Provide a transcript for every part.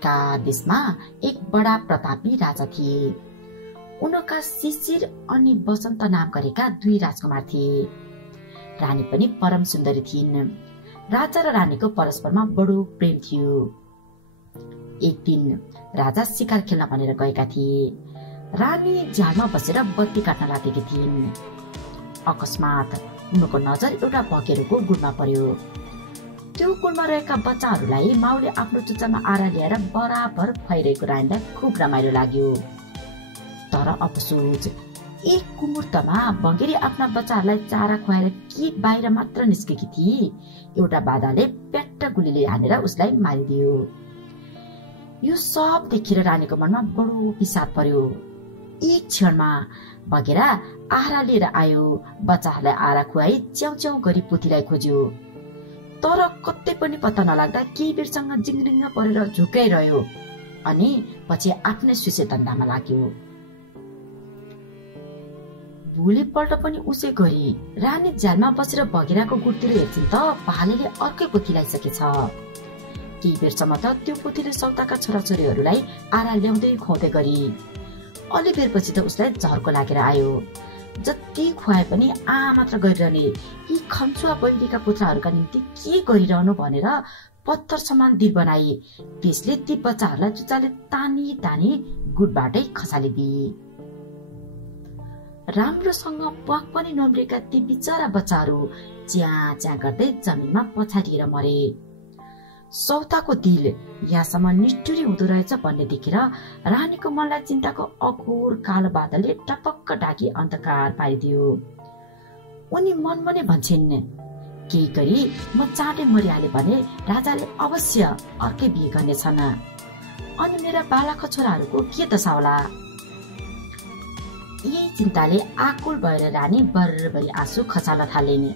एका देशमा एक बडा प्रतापी राजा थिए। उनका शिशिर अनि बसन्त नाम गरेका 2 राजकुमार थिए। रानी पनि परम सुन्दरी थिइन्। राजा र रानीको परस्परमा बडो प्रेम थियो। एक दिन राजा शिकार खेल्न भनेर गएका थिए। रानी झ्यालमा बसेर बत्ती काट्न लागेकी थिइन्। अकस्मात उनको नजर एउटा भँगेरोको गुडमा पर्यो। त्यो गुडमा रहेका बच्चाहरूलाई माउले आफ्नो चुच्चामा आरा ल्याएर बराबर खुवाइरहेको रानीलाई खुब रमाइलो लाग्यो। तर अफसोस, एक मुहूर्तमा भँगेरी आफ्ना बच्चाहरूलाई चारा खुवाएर कि बाहिर मात्र निस्केकी थिए, एउटा बाधाले प्याट्ट गुलीले हानेर उसलाई मारिदियो। यो सब देखेर रानीको मनमा बडो विषाद पर्यो। एक क्षणमा भँगेरा आहारा लिएर आयो। बच्चाहरूलाई आहारा खुवाई च्याउ च्याउ गरी पोथीलाई खोज्यो, तर कतै पनि पत्ता नलाग्दा केही बेरसँग जिङ्रिङ्ग परेर झुक्काइरह्यो अनि पछि आफ्नै सुसे धन्दामा लाग्यो। भोलिपल्ट पनि उसै गरी रानी झ्यालमा बसेर भँगेराको गुडतिर हेर्छिन् त भालेले अर्कै पोथी ल्याइसकेछ। केही बेरसम्म त त्यो पोथीले सौताका छोराछोरीहरूलाई आरा ल्याउँदै खुवाउँदै गरी। अलि बेरपछि त उसलाई झर्को लागेर आयो। जति खुवाए पनि मात्र गरिरहने यी खम्सुवा बहिनीका पुत्राहरूका निम्ति के गरिरहनु भनेर पत्थर समान दिल बनाए। त्यसले ती बच्चाहरूलाई चुच्चाले तानी तानी गुडबाटै खसालिदिए। राम्रोसँग प्वाक पनि नम्रेका ती बिचरा बच्चाहरू च्या च्या गर्दै जमिनमा पछाडिएर मरे। सौताको दिल यहाँसम्म निष्ठुरी हुँदो रहेछ भन्ने देखेर रानीको मनलाई चिन्ताको अघोर कालो बादलले टपक्क ढाकी अन्धकार पारिदियो। उनी मनमनै भन्छन्, केही गरी म चाँडै मरिहाले भने राजाले अवश्य अर्कै बिहे गर्नेछन्, अनि मेरा बालक छोराहरूको के दशा होला। यही चिन्ताले आकुल भएर रानी बरबरी आँसु खसाल्न थालिन्।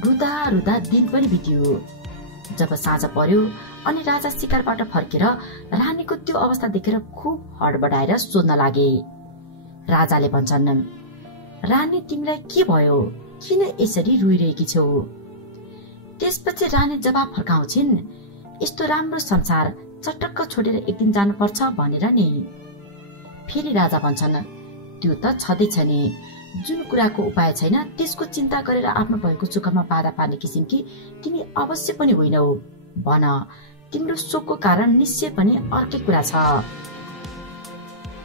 रुदा रुदा दिन पनि बित्यो। जब साँझ पर्यो अनि राजा शिकारबाट फर्केर रानीको त्यो अवस्था देखेर खुब हडबडाएर सोध्न लागे। राजाले भन्छन्, रानी तिमीलाई के भयो, किन यसरी रोइरहेकी छौ? त्यसपछि रानी जवाफ फर्काउँछिन्, यस्तो राम्रो संसार चटक्क छोडेर एक दिन जानुपर्छ भनेर नि। फेरि राजा भन्छन्, त्यो त छँदैछ नि, जुन कुराको उपाय छैन त्यसको चिन्ता गरेर आफ्नो भएको सुखमा बाधा पार्ने किसिमकी तिमी अवश्य पनि होइनौ। भन, तिम्रो शोकको कारण निश्चय पनि अर्कै कुरा छ।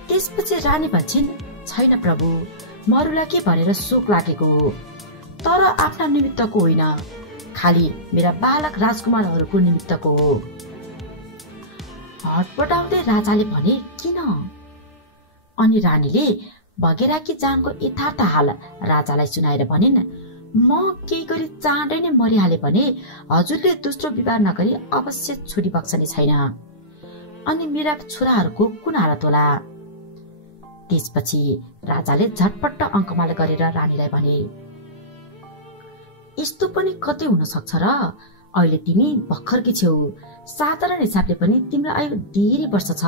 त्यसपछि रानी भन्छन्, छैन प्रभु, मरुलाई के भनेर शोक लागेको हो, तर आफ्ना निमित्तको होइन, खाली मेरा बालक राजकुमारहरूको निमित्तको हो। हटपटाउँदै राजाले भने, किन? अनि रानीले भँगेराकी जानको यथार्थ हाल राजालाई सुनाएर भनिन्, म केही गरी चाँडै नै मरिहाले भने हजुरले दोस्रो विवाह नगरी अवश्य छोरी बक्सने छैन, अनि मेरा छोराहरूको कुन हालत होला। त्यसपछि राजाले झटपट्ट अङ्कमाल गरेर रानीलाई भने, यस्तो पनि कतै हुन सक्छ र? अहिले तिमी भर्खरकी छेउ, साधारण हिसाबले पनि तिम्रो आयु धेरै वर्ष छ।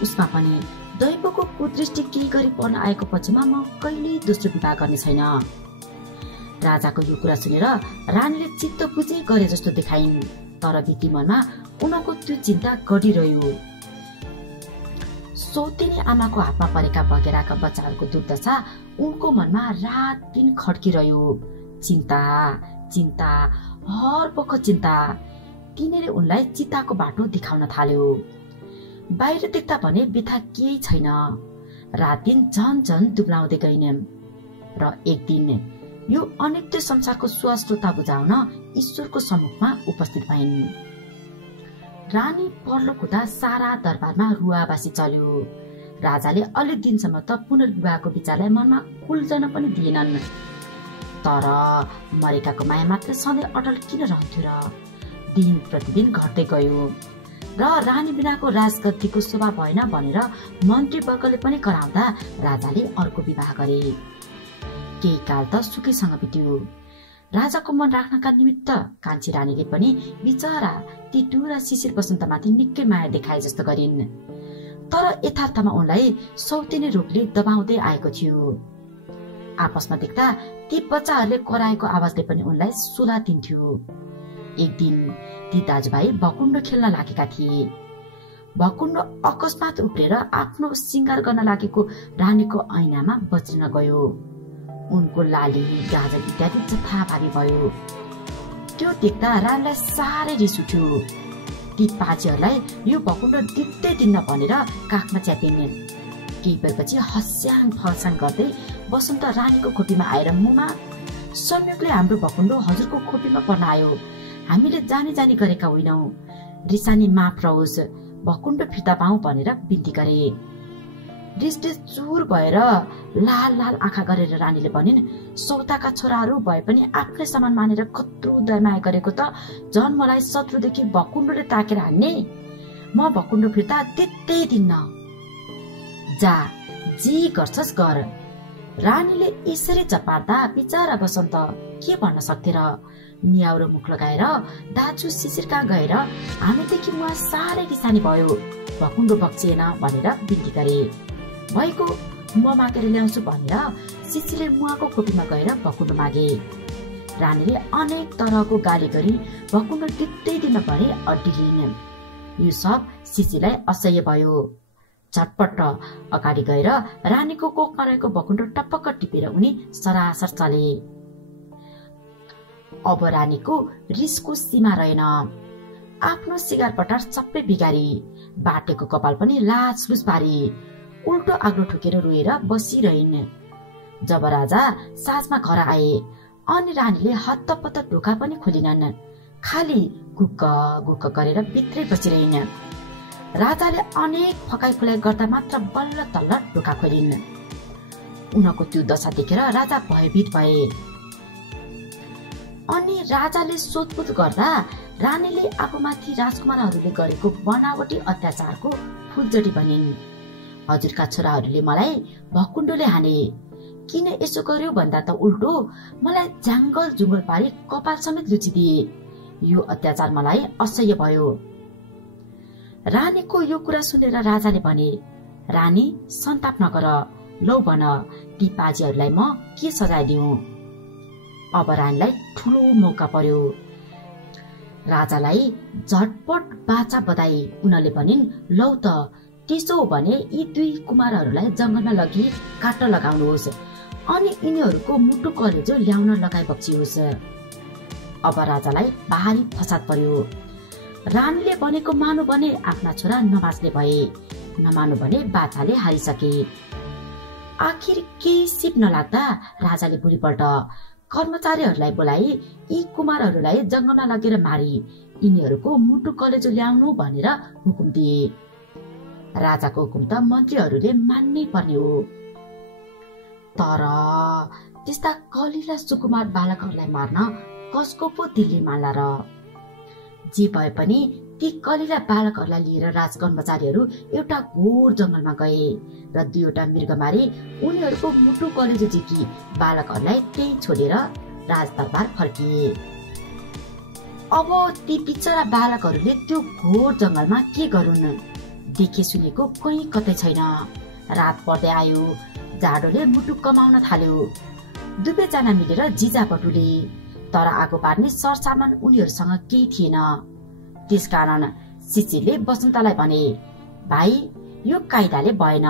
उसमा पनि दैवको कुदृष्टि केही गरी पर्न आएको पछिमा म कहिल्यै दोस्रो विवाह गर्ने छैन। राजाको यो कुरा सुनेर रानीले चित्त बुझे गरे जस्तो देखाइन्, तर भित्री मनमा उनको त्यो चिन्ता गढिरह्यो। सौतेनी आमाको हातमा परेका भँगेराका बच्चाहरूको दुर्दशा उनको मनमा रात दिन खड्किरह्यो। चिन्ता चिन्ता हर पख चिन्ता। तिनीले उनलाई चिताको बाटो देखाउन थाल्यो। बाहिर देख्दा भने बिथा केही छैन। रात दिन झन झन दुब्लाउँदै गइन् र एक दिन यो अनित्य संसारको स्वास्थ्यता बुझाउन ईश्वरको सम्मुखमा उपस्थित भइन्। रानी पर्लो हुँदा सारा दरबारमा रुवाबासी चल्यो। राजाले अलि दिनसम्म त पुनर्विवाहको विचारलाई मनमा कुल्जन पनि दिएनन्, तर मरेकाको माया मात्र सधैँ अटल किन रहन्थ्यो र? दिन प्रतिदिन घट्दै गयो र रानी बिनाको राजगद्दीको शोभा भएन भनेर मन्त्री वर्गले पनि कराउँदा राजाले अर्को विवाह गरे। केही काल त सुखैसँग बित्यो। राजाको मन राख्नका निमित्त कान्छी रानीले पनि बिचरा ती टुरा शिशिर बसन्तमाथि निकै माया देखाए जस्तो गरिन्, तर यथार्थमा उनलाई सौतेनी रोगले दबाउँदै आएको थियो। आपसमा देख्दा ती बच्चाहरूले कराएको आवाजले पनि उनलाई सुला दिन्थ्यो। एक दिन ती दाजुभाइ भकुण्डो खेल्न लागेका थिए। भकुण्डो अकस्मात उक्रेर आफ्नो सिंगार गर्न लागेको रानीको ऐनामा बच्न गयो। उनको लाली गाजर इत्यादि जथाभावी भयो। त्यो देख्दा रानीलाई साह्रै रिस उठ्यो। ती पाचीहरूलाई यो भकुण्डो दित्तै दिन्न भनेर काखमा च्यापिन्। केही बेरपछि हस्याङ फस्याङ गर्दै बसन्त रानीको खोपीमा आएर मुमा, संयोगले हाम्रो भकुण्डो हजुरको खोपीमा पर्न आयो। हामीले जानी जानी गरेका होइनौं। रिसानी माफ रहोस्, भकुण्डो फिर्ता पाऊ भनेर बिन्ती गरे। रिसले चुर भएर लाल लाल आँखा गरेर रानीले भनिन्, सौताका छोराहरू भए पनि आफ्नै समान मानेर कत्रो दयमाया गरेको त झन् मलाई शत्रुदेखि भकुण्डोले ताकेर हान्ने। म भकुण्डो फिर्ता दित्तै दिन्न। जा, जी गर्छस् गर। रानीले यसरी चपार्दा बिचारा बसन्त के भन्न सक्थे र? नियाउरो मुख लगाएर दाजु शिशिर कहाँ गएर हामीदेखि मुवा साह्रै रिसानी भयो, भकुण्डो बक्सिएन भनेर बिन्ती गरे। भएको म मागेर ल्याउँछु भनेर शिशिरले मुवाको खोपीमा गएर भकुण्डो मागे। रानीले अनेक तरहको गाली गरी भकुण्डो दित्तै दिन भने अड्डिलिन्। यो सब शिशिरलाई असह्य भयो। झटपट अगाडि गएर रानीको कोखमा रहेको भकुण्डो टपक्क टिपेर उनी सरासर चले। अब रानीको रिसको सीमा रहेन। आफ्नो सिगार पटार सबै बिगारी, बाटेको कपाल पनि लाजलुज पारी, उल्टो आग्लो ठोकेर रोएर बसिरहिन्। जब राजा साँझमा घर आए अनि रानीले हत्तपत्त ढोका पनि खोलिनन्, खाली गुक्क गुक्क गरेर भित्रै बसिरहिन्। राजाले अनेक फकाइ फुलाइ गर्दा मात्र बल्ल तल्ल ढोका खोलिन्। उनको त्यो दशा देखेर राजा भयभीत भए। अनि राजाले सोधपुछ गर्दा रानीले आफूमाथि राजकुमारहरूले गरेको बनावटी अत्याचारको फुलजडी भनिन्। हजुरका छोराहरूले मलाई भकुण्डोले हाने, किन यसो गर्यो भन्दा त उल्टो मलाई ज्याङ्गल जुङ्गल पारी कपाल समेत लुचिदिए। यो अत्याचार मलाई असह्य भयो। रानीको यो कुरा सुनेर राजाले भने, रानी सन्ताप नगर, लौ भन ती पाजीहरूलाई म के सजाय दिउँ। अब रानीलाई ठुलो मौका पर्यो। राजालाई झटपट बाचा बधाई। उनले भनिन्, लौ त त्यसो हो भने यी दुई कुमारहरूलाई जंगलमा लगी काट्न लगाउनुहोस् अनि यिनीहरूको मुटु कलेजो ल्याउन लगाइ बक्सियोस्। अब राजालाई भारी फसाद पर्यो। रानीले भनेको मानु भने आफ्ना छोरा नबाच्ने भए, नमानु भने बाचाले हारिसके। आखिर केही सिप नलाग्दा राजाले भोलिपल्ट कर्मचारीहरूलाई बोलाई यी कुमारहरूलाई जंगलमा लगेर मारी यिनीहरूको मुटु कलेजो ल्याउनु भनेर हुकुम दिए। राजाको हुकुम त मन्त्रीहरूले मान्नै पर्ने हो। तर त्यस्ता कलिला सुकुमार बालकहरूलाई मार्न कसको पो दिल्ली मान्ला र? जे भए पनि ती कलिला बालकहरूलाई लिएर राज कर्मचारीहरू एउटा घोर जंगलमा गए र दुईवटा मृग मारी उनीहरूको मुटु कलेजो झिकी बालकहरूलाई त्यही छोडेर राजदरबार फर्किए। अब ती बिचरा बालकहरूले त्यो घोर जंगलमा के गरून्? देखे सुनेको कोही कतै छैन। रात पर्दै आयो, जाडोले मुटु कमाउन थाल्यो। दुवैजना मिलेर जिजा बटुले, तर आगो पार्ने सरसामान उनीहरूसँग केही थिएन। त्यसकारण शिशिरले बसन्तलाई भने, भाइ यो कायदाले भएन,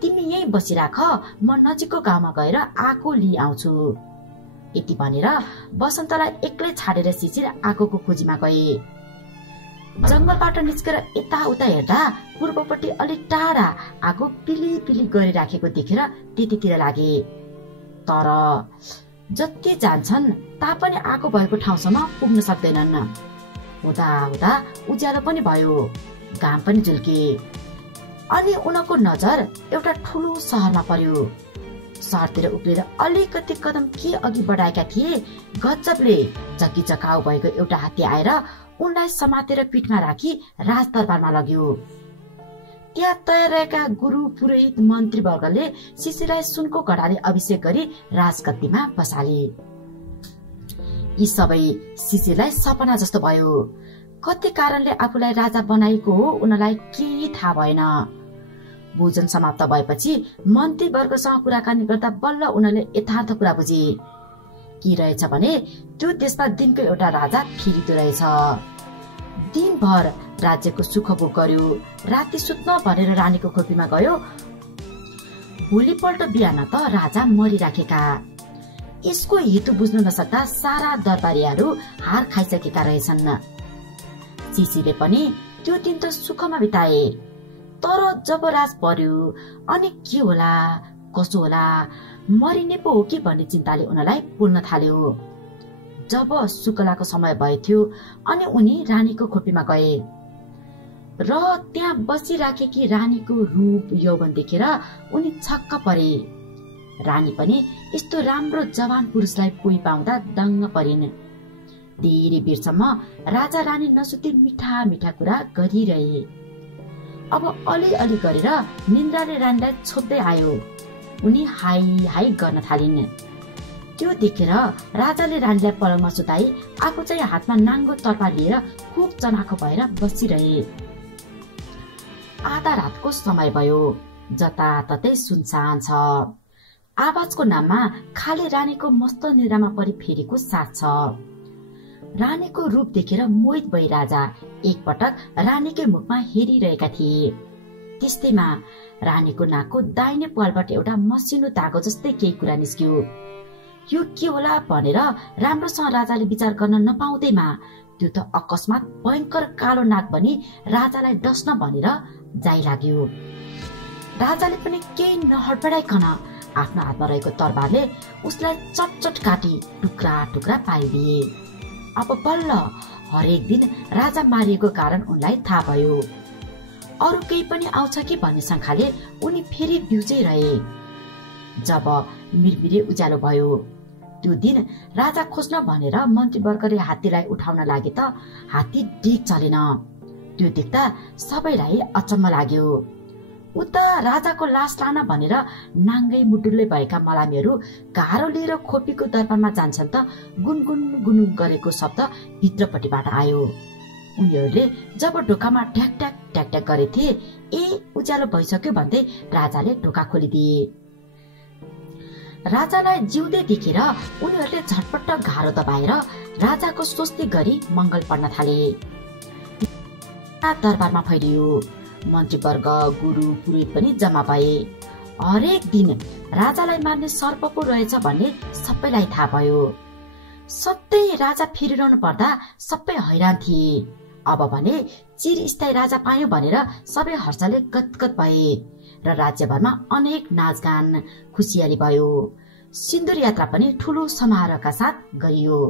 तिमी यही बसिराख, म नजिकको गाउँमा गएर आगो लिआउँछु। यति भनेर बसन्तलाई एक्लै छाडेर शिशिर आगोको खोजीमा गए। जंगलबाट निस्केर यताउता हेर्दा पूर्वपट्टि अलिक टाढा आगो पिली पिली गरिराखेको देखेर त्यतितिर लागे। तर जति जान्छन् तापनि आगो भएको ठाउँसम्म पुग्न सक्दैनन्। हुँदा हुँदा उज्यालो पनि भयो, घाम पनि झुल्के। अनि उनको नजर एउटा ठुलो सहरमा पर्यो। सहरतिर उक्लेर अलिकति कदम के अघि बढाएका थिए, गजबले जग्गी जकाउ भएको एउटा हात्ती आएर उनलाई समातेर पिठमा राखी राजदरबारमा लग्यो। त्यहाँ तयार रहेका गुरु पुरोहित मन्त्रीवर्गले शिशिरलाई सुनको घडाले अभिषेक गरी राजगद्दीमा बसाले। यी सबै शिशिरलाई सपना जस्तो भयो। कति कारणले आफूलाई राजा बनाएको हो उनलाई केही थाहा भएन। भोजन समाप्त भएपछि मन्त्रीवर्गसँग कुराकानी गर्दा बल्ल उनले यथार्थ कुरा बुझे। के रहेछ भने त्यो देशमा दिनको एउटा राजा फिरिदो रहेछ। दिनभर राज्यको सुख भोग गर्यो। राति सुत्न भनेर रानीको खोपीमा गयो। भोलिपल्ट बिहान त राजा मरिराखेका। यसको हेतु बुझ्न नसक्दा सारा दरबारीहरू हार खाइसकेका रहेछन्। शिशिरले पनि त्यो दिन त सुखमा बिताए। तर जब राज पर्यो अनि के होला कसो होला, मरिने पो हो कि भन्ने चिन्ताले उनलाई पोल्न थाल्यो। जब शुक्लाको समय भएथ्यो अनि उनी रानीको खोपीमा गए र त्यहाँ बसिराखेकी रानीको रूप यौवन देखेर उनी छक्क परे। रानी पनि यस्तो राम्रो जवान पुरुषलाई कोही पाउँदा दङ्ग परिन्। धेरै बेरसम्म राजा रानी नसुती मिठा मिठा कुरा गरिरहे। अब अलिअलि गरेर निन्द्राले रानीलाई छोप्दै आयो। उनी हाई हाई गर्न थालिन्। त्यो देखेर राजाले रानीलाई पलङमा सुताई आफू चाहिँ हातमा नाङ्गो तरबार लिएर खुब चनाखो भएर बसिरहे। आधा रातको समय भयो। जताततै सुनसान छ। आवाजको नाममा खाली रानीको मस्त निद्रामा परि फेरेको साथ छ। रानीको रूप देखेर मोहित भई राजा एकपटक रानीकै मुखमा हेरिरहेका थिए। त्यस्तैमा रानीको नाकको दाहिने पालबाट एउटा मसिनो धागो जस्तै केही कुरा निस्क्यो। यो के होला भनेर राम्रोसँग राजाले विचार गर्न नपाउँदैमा त्यो त अकस्मात भयंकर कालो नाग बनी राजालाई डस्न भनेर जाइ लाग्यो। राजाले पनि केही नहडबडाइकन आफ्नो हातमा रहेको तरबारले उसलाई चटचट काटी टुक्रा टुक्रा पारिदिए। अब बल्ल हरेक दिन राजा मारिएको कारण उनलाई थाहा भयो। अरू केही पनि आउँछ कि भन्ने शंकाले उनी फेरि बिउजै रहे। जब मिरमिरे उज्यालो भयो त्यो दिन राजा खोज्न भनेर मन्त्रीवर्गले हात्तीलाई उठाउन लागे त हात्ती डिग चलेन। त्यो देख्दा सबैलाई अचम्म लाग्यो। उता राजाको लास लान भनेर नाङ्गै मुटुल्लै भएका मलामीहरू घारो लिएर खोपीको दरबारमा जान्छन् त गुनगुन गुनगुन गरेको शब्द भित्रपट्टिबाट आयो। उनीहरूले जब ढोकामा ढ्याक ढ्याक ढ्याक ढ्याक गरेथे, ए उज्यालो भइसक्यो भन्दै राजाले ढोका खोलिदिए। राजालाई जिउँदै देखेर उनीहरूले झटपट्ट घारो दबाएर राजाको स्वस्ति गरी मंगल पढ्न थाले। दरबारमा फैलियो। मन्त्रीवर्ग गुरु पुरोहित पनि जम्मा भए। हरेक दिन राजालाई मार्ने सर्प पो रहेछ भन्ने सबैलाई थाहा भयो। सधैँ राजा फेरिरहनु पर्दा सबै हैरान थिए। अब भने चिरस्थायी राजा पायो भनेर सबै हर्षले गदगद भए र राज्यभरमा अनेक नाचगान खुसियाली भयो। सिन्दुर यात्रा पनि ठूलो समारोहका साथ गरियो।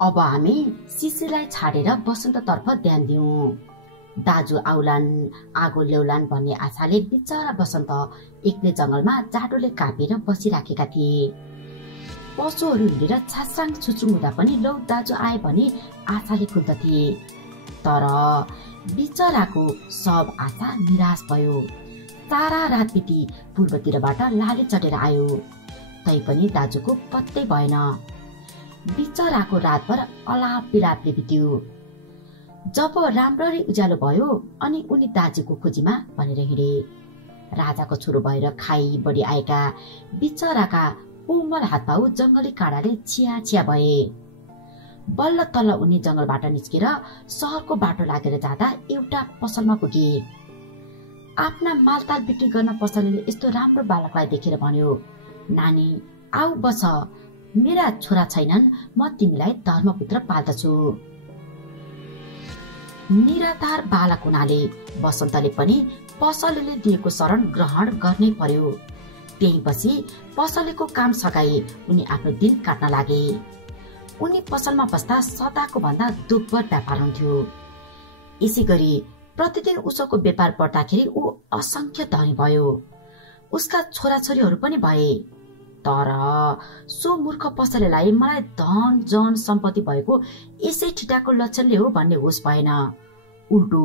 अब हामी शिशिरलाई छाडेर बसन्ततर्फ ध्यान दियौं। दाजु आउलान् आगो ल्याउलान् भन्ने आशाले बिचरा बसन्त एक्लै जंगलमा जाडोले कापेर बसिराखेका थिए। पशुहरू हिँडेर छास्राङ छुच्रुङ हुँदा पनि लौ दाजु आए भनी आशाले कुद्दथे। तर बिचराको सब आशा निराश भयो। सारा रात बिती पूर्वतिरबाट लाली चढेर आयो, तैपनि दाजुको पत्तै भएन। बिचराको रातभर अलाप बिलापले बित्यो। जब राम्ररी उज्यालो भयो अनि उनी दाजुको खोजीमा भनेर हिँडे। राजाको छोरो भएर खाई बढी आएका बिचराका कोमल हातपाउ जंगली काँडाले छिया छिया भए। बल्ल तल्ल उनी जंगलबाट निस्केर शहरको बाटो लागेर जाँदा एउटा पसलमा पुगे। आफ्ना मालताल बिक्री गर्न पसलेले यस्तो राम्रो बालकलाई देखेर भन्यो, नानी आऊ बस, मेरा छोरा छैनन्, म तिमीलाई धर्मपुत्र पाल्दछु। निराधार बालक हुनाले बसन्तले पनि पसलेले दिएको शरण ग्रहण गर्नै पर्यो। त्यही पछि पसलेको काम सघाई उनी आफ्नो दिन काट्न लागे। उनी पसलमा बस्दा सदाको भन्दा दोब्बर व्यापार हुन्थ्यो। यसै गरी प्रतिदिन उसको व्यापार बढ्दाखेरि ऊ असंख्य धनी भयो। उसका छोराछोरीहरू पनि भए। तर सो मूर्ख पसलेलाई मलाई धन जन सम्पत्ति भएको यसै ठिटाको लक्षणले हो भन्ने होस भएन। उल्टो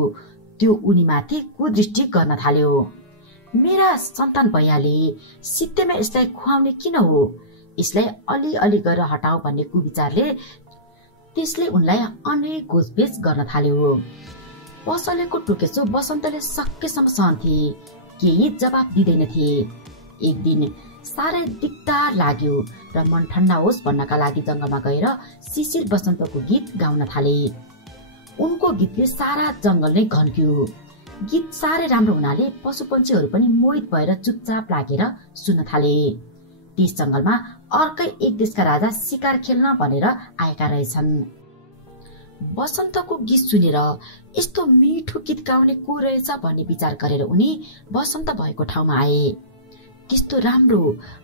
त्यो उनीमाथि कुदृष्टि गर्न थाल्यो। मेरा सन्तान भइहाले, सित्तैमा यसलाई खुवाउने किन हो, यसलाई अलिअलि गरेर हटाऊ भन्ने कुविचारले त्यसले उनलाई अनेक गोजबेज गर्न थाल्यो। पसलेको टोकेसो बसन्तले सकेसम्म सहन्थे, केही जवाब दिँदैनथे। एक दिन साह्रै दिक्दार लाग्यो र मन ठण्डा होस् भन्नका लागि जंगलमा गएर शिशिर बसन्तको गीत गाउन थाले। उनको गीतले सारा जंगल नै घन्क्यो। गीत साह्रै राम्रो हुनाले पशुपन्छीहरू पनि मोहित भएर चुपचाप लागेर सुन्न थाले। त्यस जंगलमा अर्कै एक देशका राजा शिकार खेल्न भनेर आएका रहेछन्। बसन्तको गीत सुनेर यस्तो मिठो गीत गाउने को रहेछ भन्ने विचार गरेर उनी बसन्त भएको ठाउँमा आए। त्यस्तो राम्रो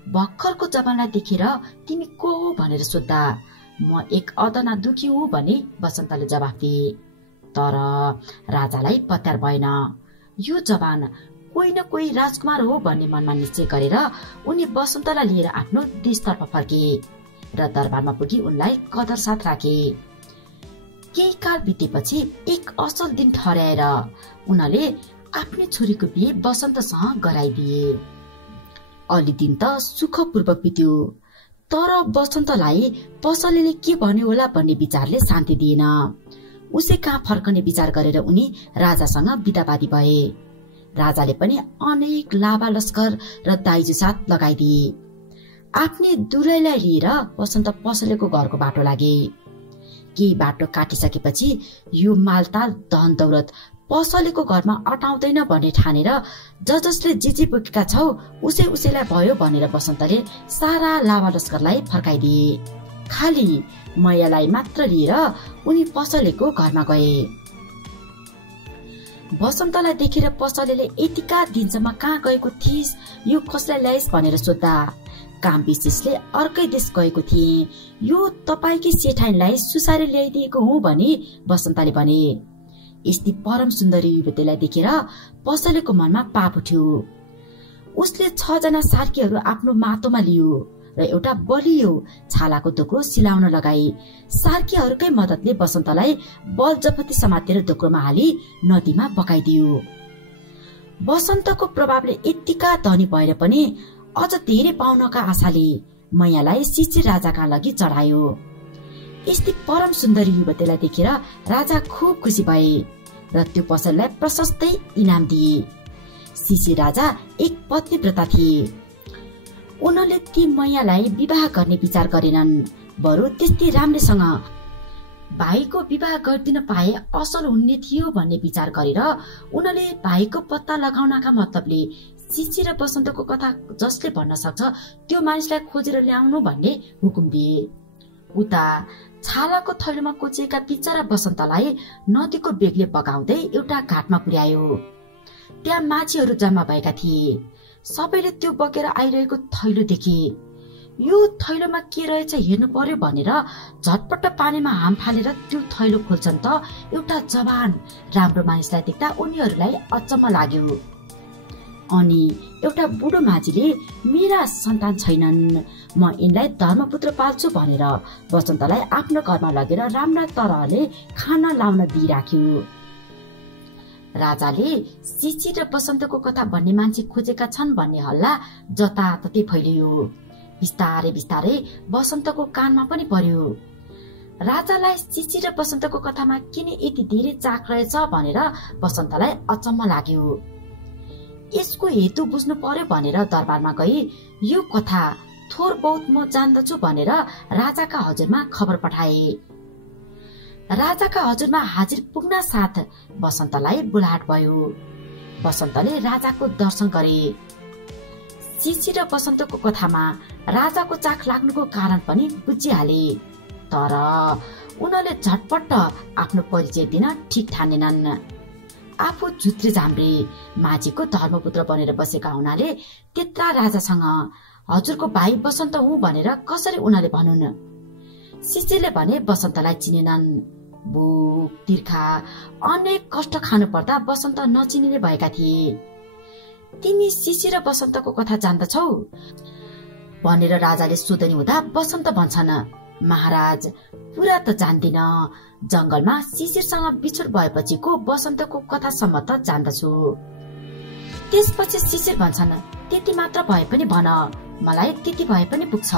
भर्खरको जवानलाई देखेर तिमी को हो भनेर सोद्धा म एक अदना दुखी हुँ भने बसन्तले जवाफ दिए। तर राजालाई पत्यार भएन। यो जवान कोही न कोही राजकुमार हो भन्ने मनमा निश्चय गरेर उनी बसन्तलाई लिएर आफ्नो देशतर्फ फर्के र दरबारमा पुगी उनलाई कदर साथ राखे। केही काल बितेपछि एक असल दिन ठहराएर उनले आफ्नै छोरीको बिहे बसन्तसँग गराइदिए। अलि दिन त सुखपूर्वक बित्यो, तर बसन्तलाई पसलेले के भन्यो होला भन्ने विचारले शान्ति दिएन। उसै कहाँ फर्कने विचार गरेर उनी राजासँग बिदाबादी भए। राजाले पनि अनेक लाभा लस्कर र दाइजो साथ लगाइदिए। आफ्नै दुलैलाई लिएर बसन्त पसलेको घरको बाटो लागे। केही बाटो काटिसकेपछि यो मालताल धन दौलत पसलेको घरमा अटाउँदैन भन्ने ठानेर जसले जे बोकेका छौ उसैलाई भयो भनेर बसन्तले सारा लाभा लस्करलाई फर्काइदिए। खाली मैयालाई मात्र लिएर उनी पसलेको घरमा गए। बसन्तलाई देखेर पसलेले यतिका दिनसम्म कहाँ गएको थिइस्, यो कसलाई ल्याइस् भनेर सोद्धा काम विशेषले अर्कै देश गएको थिए, यो तपाईकी सेठाइनलाई सुसारी ल्याइदिएको हुँ भनी बसन्तले भने। यस्ती परम सुन्दरी युवतीलाई देखेर पसलेको मनमा पाप उठ्यो। उसले 6 जना सार्कीहरू आफ्नो मातोमा लियो र एउटा बलियो छालाको दोक्रो सिलाउन लगाई। सार्कीहरूकै मद्दतले बसन्तलाई बल जफती समातेर दोक्रोमा हाली नदीमा बगाइदियो। बसन्तको प्रभावले यतिका धनी भएर पनि अझ धेरै पाउनका आशाले मैयालाई शिशिर राजा कहाँ लगी चढायो। यस्ती परम सुन्दरी युवतीलाई देखेर राजा खुब खुसी भए र त्यो पसललाई प्रशस्तै इनाम दिए। शिशिर राजा एक पत्नीव्रता थिए। उनले ती मैयालाई विवाह गर्ने विचार गरेनन्, बरु त्यस्तै राम्रैसँग भाइको विवाह गरिदिन पाए असल हुने थियो भन्ने विचार गरेर उनले भाइको पत्ता लगाउनका मतलबले शिशिर र बसन्तको कथा जसले भन्न सक्छ त्यो मानिसलाई खोजेर ल्याउनु भन्ने हुकुम दिए। उता छालाको थैलोमा कोचिएका बिचरा बसन्तलाई नदीको बेगले बगाउँदै एउटा घाटमा पुर्यायो। त्यहाँ मान्छेहरू जम्मा भएका थिए। सबैले त्यो बगेर आइरहेको थैलो देखे। यो थैलोमा के रहेछ हेर्नु पर्यो भनेर झटपट पानीमा हाम फालेर त्यो थैलो खोल्छन् त एउटा जवान राम्रो मानिसलाई देख्दा उनीहरूलाई अचम्म लाग्यो। अनि एउटा बुढो माझीले मेरा सन्तान छैनन्, म यिनलाई धर्मपुत्र पाल्छु भनेर बसन्तलाई आफ्नो घरमा लगेर राम्रा तरहले खाना लाउन दिइराख्यो। राजाले शिशिर र बसन्तको कथा भन्ने मान्छे खोजेका छन् भन्ने हल्ला जताततै फैलियो। बिस्तारै बिस्तारै बसन्तको कानमा पनि पर्यो। राजालाई शिशिर र बसन्तको कथामा किन यति धेरै चाख रहेछ भनेर बसन्तलाई अचम्म लाग्यो। यसको हेतु बुझ्नु पर्यो भनेर दरबारमा गई यो कथा थोर बहुत म जान्दछु भनेर राजाका हजुरमा खबर पठाए। राजाका हजुरमा हाजिर पुग्न साथ बसन्तलाई बुलाहट भयो। बसन्तले राजाको दर्शन गरे। शिशिर र बसन्तको कथामा राजाको चाख लाग्नुको कारण पनि बुझिहाले, तर उनले झटपट आफ्नो परिचय दिन ठिक ठानेनन्। आफू झुत्रे झाम्रे माझीको धर्मपुत्र बनेर बसेका हुनाले त्यत्रा राजासँग हजुरको भाइ बसन्त हुँ भनेर कसरी उनले भनुन्। शिशिरले भने बसन्तलाई चिनेनन्। भोक तिर्खा अनेक कष्ट खानु पर्दा बसन्त नचिनिने भएका थिए। तिमी शिशिर र बसन्तको कथा जान्दछौ भनेर राजाले सोधनी हुँदा बसन्त भन्छन्, महाराज पुरा त जान्दिन, जंगलमा शिशिरसँग बिछोड भएपछिको बसन्तको कथासम्म त जान्दछु। त्यसपछि शिशिर भन्छन्, त्यति मात्र भए पनि भन, मलाई त्यति भए पनि पुग्छ।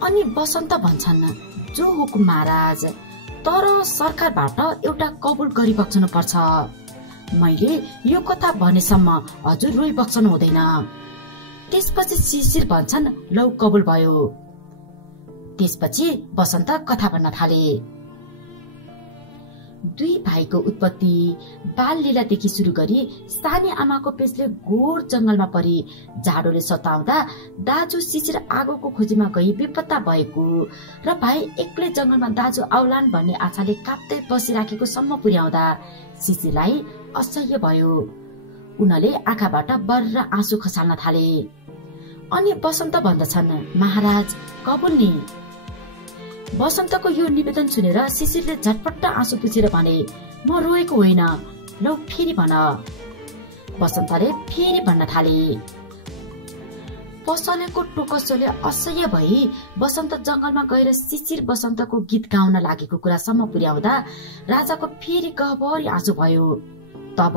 अनि बसन्त भन्छन्, जो हुकुम महाराज, तर सरकारबाट एउटा कबुल गरी बक्सनु पर्छ। मैले यो कथा भनेसम्म हजुर रोइ बक्सनु हुँदैन। त्यसपछि शिशिर भन्छन्, लौ कबुल भयो। त्यसपछि बसन्त कथा भन्न थाले। दुई भाइको उत्पत्ति बाल लीलादेखि सुरु गरी सानी आमाको पेशले घोर जंगलमा परि जाडोले सताउँदा दाजु शिशिर आगोको खोजीमा गई बेपत्ता भएको र भाइ एक्लै जंगलमा दाजु आउलान् भन्ने आशाले काप्दै बसिराखेको सम्म पुर्याउँदा शिशिरलाई असह्य भयो। उनले आँखाबाट बर्र आँसु खसाल्न थाले। अनि बसन्त भन्दछन्, महाराज कबुल नि। बसन्तको यो निवेदन सुनेर शिशिरले झटपट्ट आँसु पुछेर भने, म रोएको होइन, लौ फेरि भन। बसन्तले फेरि भन्न थाले। पसलेको टोकसोले असह्य भई बसन्त जंगलमा गएर शिशिर बसन्तको गीत गाउन लागेको कुरासम्म पुर्याउँदा राजाको फेरि गहभरि आँसु भयो। तब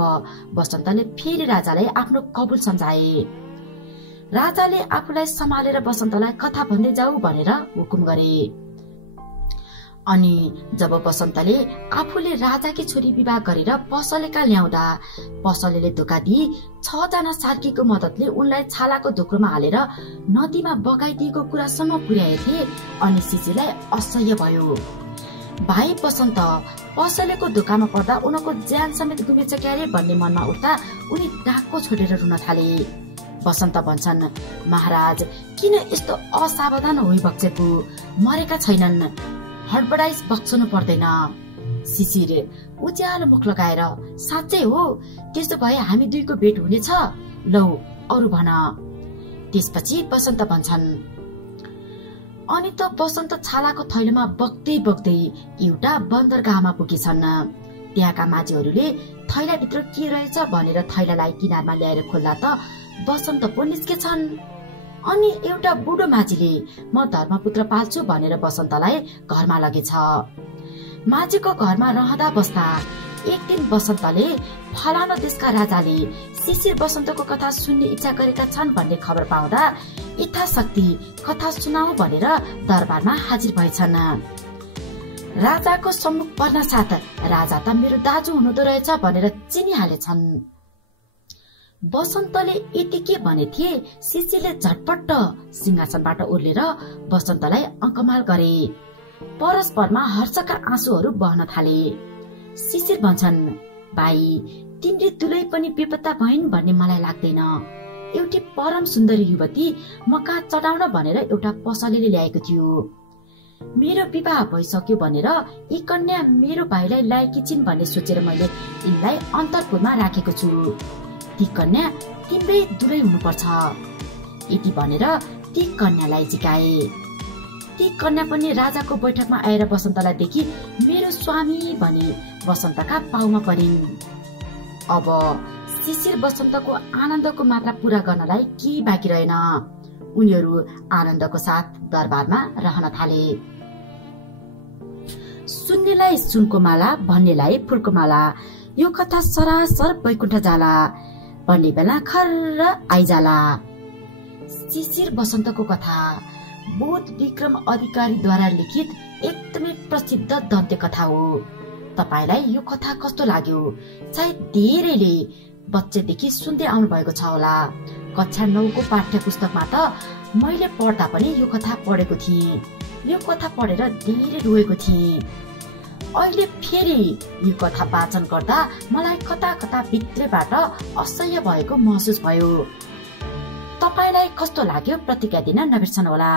बसन्तले फेरि राजालाई आफ्नो कबुल सम्झाए। राजाले आफूलाई सम्हालेर बसन्तलाई कथा भन्दै जाऊ भनेर हुकुम गरे। अनि जब बसन्तले आफूले राजाकी छोरी विवाह गरेर पसलेका ल्याउँदा पसलेले धोका दिई 6 जना सार्कीको मद्दतले उनलाई छालाको धोक्रोमा हालेर नदीमा बगाइदिएको कुरासम्म पुर्याएथे। अनि शिशिरलाई असह्य भयो। भाइ बसन्त पसलेको धोकामा पर्दा उनको ज्यान समेत गुमेछ क्यारे भन्ने मनमा उठ्दा उनी डाको छोडेर रुन थाले। बसन्त भन्छन्, महाराज किन यस्तो असावधान होइबक्सेको, मरेका छैनन्, हडबडाइस बक्सनु पर्दैन। शिशिर उज्यालो मुख लगाएर, साँच्चै हो, त्यसो भए हामी दुईको भेट हुनेछ, लौ अरु भन। त्यसपछि बसन्त भन्छन्। अनि त बसन्त छालाको थैलोमा बग्दै बग्दै एउटा बन्दरगाहमा पुगेछन्। त्यहाँका माझीहरूले थैलाभित्र के रहेछ भनेर थैलालाई किनारमा ल्याएर खोल्दा त बसन्त पो निस्केछन्। अनि एउटा बुढो माझीले म धर्मपुत्र पाल्छु भनेर बसन्तलाई घरमा लगेछ। माझीको घरमा रहँदा बस्दा एक दिन बसन्तले फलाना देशका राजाले शिशिर बसन्तको कथा सुन्ने इच्छा गरेका छन् भन्ने खबर पाउँदा यथाशक्ति कथा सुनाऊ भनेर दरबारमा हाजिर भएछन्। राजाको सम्मुख पर्न साथ राजा त मेरो दाजु हुनुहुँदो रहेछ भनेर चिनिहालेछन्। बसन्तले यति के भने थिए, शिशिरले झटपट्ट सिंहासनबाट उर्लेर बसन्तलाई अङ्कमाल गरे। परस्परमा हर्षका आँसुहरू बहन थाले। शिशिर भन्छन्, भाइ तिम्रो दुलै पनि बेपत्ता भइन् भन्ने मलाई लाग्दैन। एउटी परम सुन्दरी युवती मका चढाउन भनेर एउटा पसलेले ल्याएको थियो। मेरो विवाह भइसक्यो भनेर यी कन्या मेरो भाइलाई लायकी छिन् भन्ने सोचेर मैले यिनलाई अन्तरपुरमा राखेको छु। ती कन्या तिम्रै दुलै हुनुपर्छ। यति भनेर ती कन्यालाई जिकाए। ती कन्या पनि राजाको बैठकमा आएर बसन्तलाई देखि मेरो स्वामी भनी बसन्तका पाउमा परिन्। अब शिशिर बसन्तको आनन्दको मात्रा पूरा गर्नलाई के बाँकी रहेन। उनीहरू आनन्दको साथ दरबारमा रहन थाले। सुन्नेलाई सुनको माला, भन्नेलाई फुलको माला, यो कथा सरासर वैकुण्ठ जाला भन्ने बेला खर्र आइजाला। शिशिर बसन्तको कथा बोध विक्रम अधिकारीद्वारा लिखित एकदमै प्रसिद्ध दन्त्य कथा हो। तपाईलाई यो कथा कस्तो लाग्यो? सायद धेरैले बच्चेदेखि सुन्दै आउनु भएको छ होला। कक्षा 9 को पाठ्य पुस्तकमा त मैले पढ्दा पनि यो कथा पढेको थिएँ। यो कथा पढेर धेरै रोएको थिएँ। अहिले फेरि यो कथा वाचन गर्दा मलाई कता कता भित्रबाट असह्य भएको महसुस भयो। तपाईलाई कस्तो लाग्यो प्रतिक्रिया दिन नबिर्सनु होला।